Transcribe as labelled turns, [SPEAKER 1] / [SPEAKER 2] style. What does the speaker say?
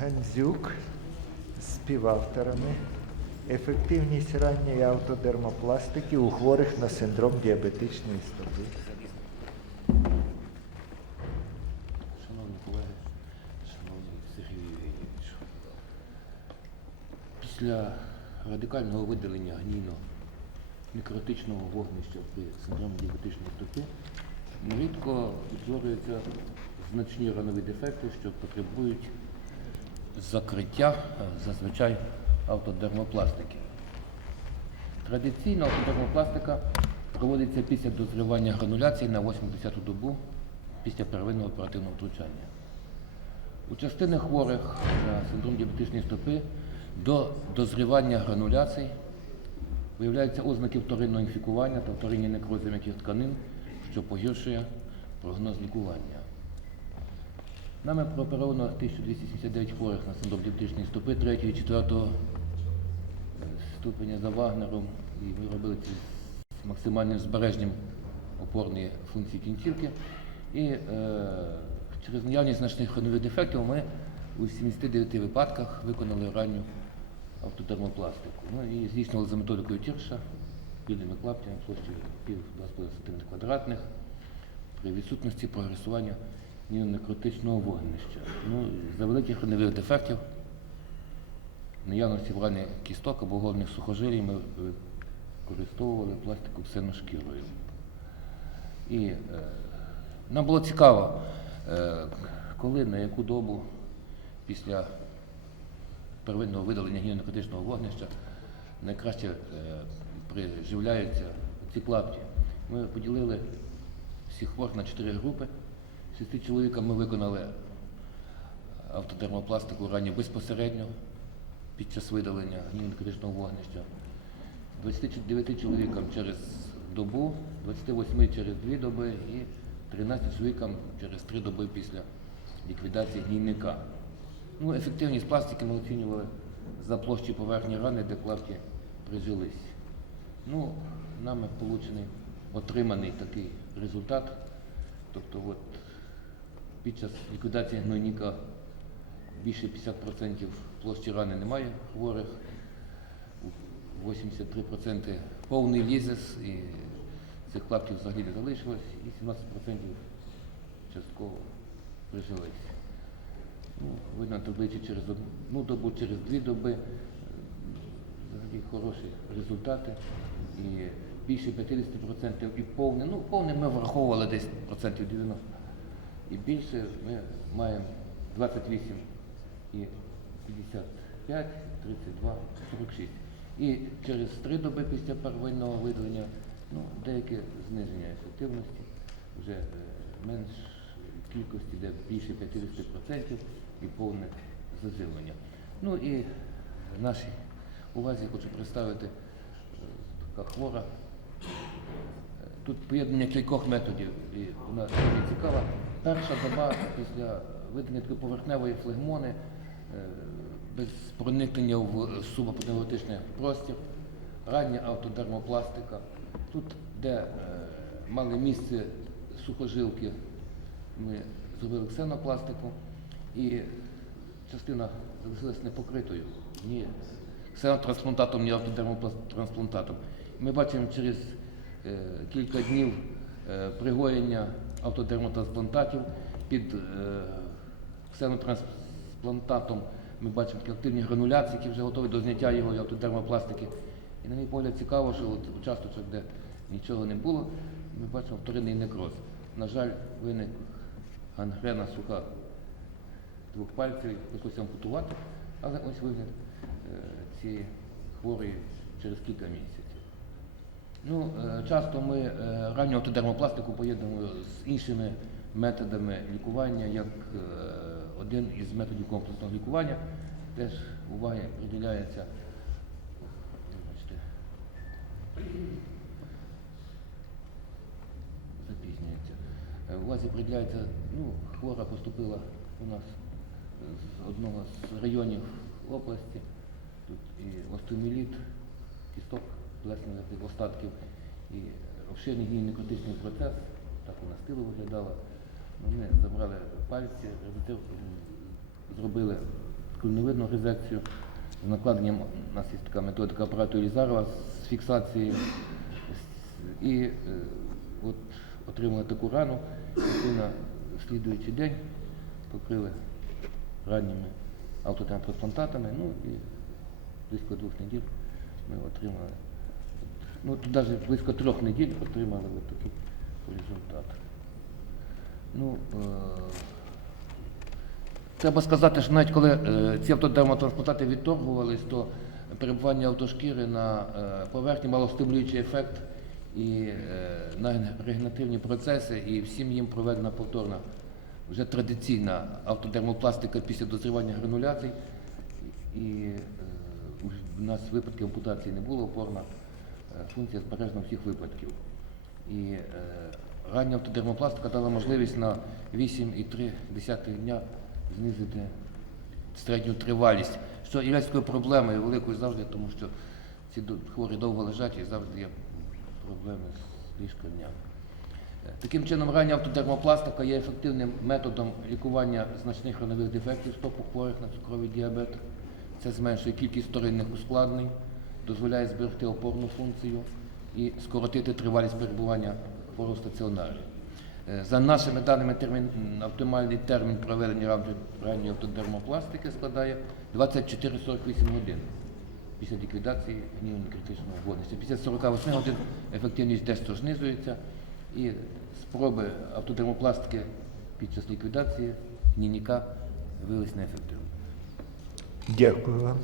[SPEAKER 1] Гандзюк співавторами. Ефективність ранньої автодермопластики у хворих на синдром діабетичної стопи.
[SPEAKER 2] Шановні колеги, шановний Сергій Євгенійович, після радикального видалення гнійно некротичного вогнища при синдромі діабетичної стопи нерідко утворюються значні ранові дефекти, що потребують закриття е, зазвичай автодермопластики. Традиційно автодермопластика проводиться після дозрівання грануляції на 80-ту добу після первинного оперативного втручання. У частини хворих на синдром діабетичної стопи до дозрівання грануляцій виявляються ознаки вторинного інфікування та вторинні некрози м'яких тканин, що погіршує прогноз лікування. Нами прооперовано 1279 хворих на синдром діабетичної стопи 3 і 4 ступеня за Вагнером, і ми робили це з максимальним збереженням опорної функції кінцівки. І е, через наявність значних хронових дефектів ми у 79 випадках виконали ранню автодермопластику. Ну і здійснювали за методикою Тірша вільними клаптями площею пів 2,5 см квадратних при відсутності прогресування некротичного вогнища. Ну, за великих хронових дефектів наявності в рані кісток або головних сухожилій ми використовували пластику ксеношкірою. І е, нам було цікаво, е, коли, на яку добу після первинного видалення гінонекротичного вогнища найкраще е, приживляються ці клапті. Ми поділили всіх хворих на чотири групи. Шести чоловікам ми виконали автодермопластику рані безпосередньо під час видалення гнівно-критичного вогнища. 29 чоловікам через добу, 28 через 2 доби і 13 чоловікам через 3 доби після ліквідації гнійника. Ну, ефективність пластики ми оцінювали за площі поверхні рани, де клапті прижились. Ну, нами получений, отриманий такий результат. Тобто от, під час ліквідації гнойника більше 50% площі рани немає хворих, 83% повний лізис, і цих клаптів взагалі не залишилось, і 17% частково прижились. Ну, видно таблиці через одну добу, через дві доби. Взагалі хороші результати. І більше 50% і повне. Ну, повне ми враховували десь процентів 90. І більше ми маємо 28 і 55, 32, 46. І через три доби після первинного видалення ну, деяке зниження ефективності, вже е, менш кількості, де більше 50% і повне заживлення. Ну і нашій увазі хочу представити е, така хвора. Тут поєднання кількох методів, і вона дуже цікава. Перша доба після видалення такої поверхневої флегмони е, без проникнення в субапневротичний простір, рання автодермопластика. Тут, де е, мали місце сухожилки, ми зробили ксенопластику, і частина залишилась непокритою ні ксенотрансплантатом, ні автодермотрансплантатом. Ми бачимо через кілька днів е, пригоєння автодермотрансплантатів під е, ксенотрансплантатом. Ми бачимо такі активні грануляції, які вже готові до зняття його автодермопластики. І на мій погляд цікаво, що от участочок, де нічого не було, ми бачимо вторинний некроз. На жаль, виник гангрена суха двох пальців, прийшлося ампутувати, але ось вигляд е, цієї хворої через кілька місяців. Ну, е, часто ми е, ранню автодермопластику поєднуємо з іншими методами лікування, як е, один із методів комплексного лікування. Теж уваги приділяється. Запізнюється. Увазі приділяється, ну, хвора поступила у нас з одного з районів області. Тут і остеоміліт, кісток плесневих остатків, і обширний гнійно-некротичний процес, так вона з тилу виглядала. Ну, Ми забрали пальці, зробили клиновидну резекцію з накладенням, у нас є така методика апарату Елізарова з фіксації. І е, от отримали таку рану, яку на слідуючий день покрили ранніми автотранспортантатами, ну і близько двох неділь ми отримали. Ну, навіть близько трьох неділь отримали от такий результат. Ну, е, треба сказати, що навіть коли е, ці автодерматрансплантати відторгувались, то перебування автошкіри на е, поверхні мало стимулюючий ефект і е, на регенеративні процеси, і всім їм проведена повторна вже традиційна автодермопластика після дозрівання грануляцій. І е, у нас випадків ампутації не було, опорна функція збережена всіх випадків. І е, рання автодермопластика дала можливість на 8,3 дня знизити середню тривалість, що є проблемою великою завжди, тому що ці хворі довго лежать і завжди є проблеми з ліжканням. Е, Таким чином, рання автодермопластика є ефективним методом лікування значних ранових дефектів стопу хворих на цукровий діабет. Це зменшує кількість вторинних ускладнень, дозволяє зберегти опорну функцію і скоротити тривалість перебування хворого стаціонарі. Е, За нашими даними, термін, оптимальний термін проведення ранньої автодермопластики складає 24-48 годин після ліквідації гнівно критичного вогнища. Після 48 годин ефективність дещо знизується і спроби автодермопластики під час ліквідації гнійника виявилися неефективними.
[SPEAKER 1] Дякую вам.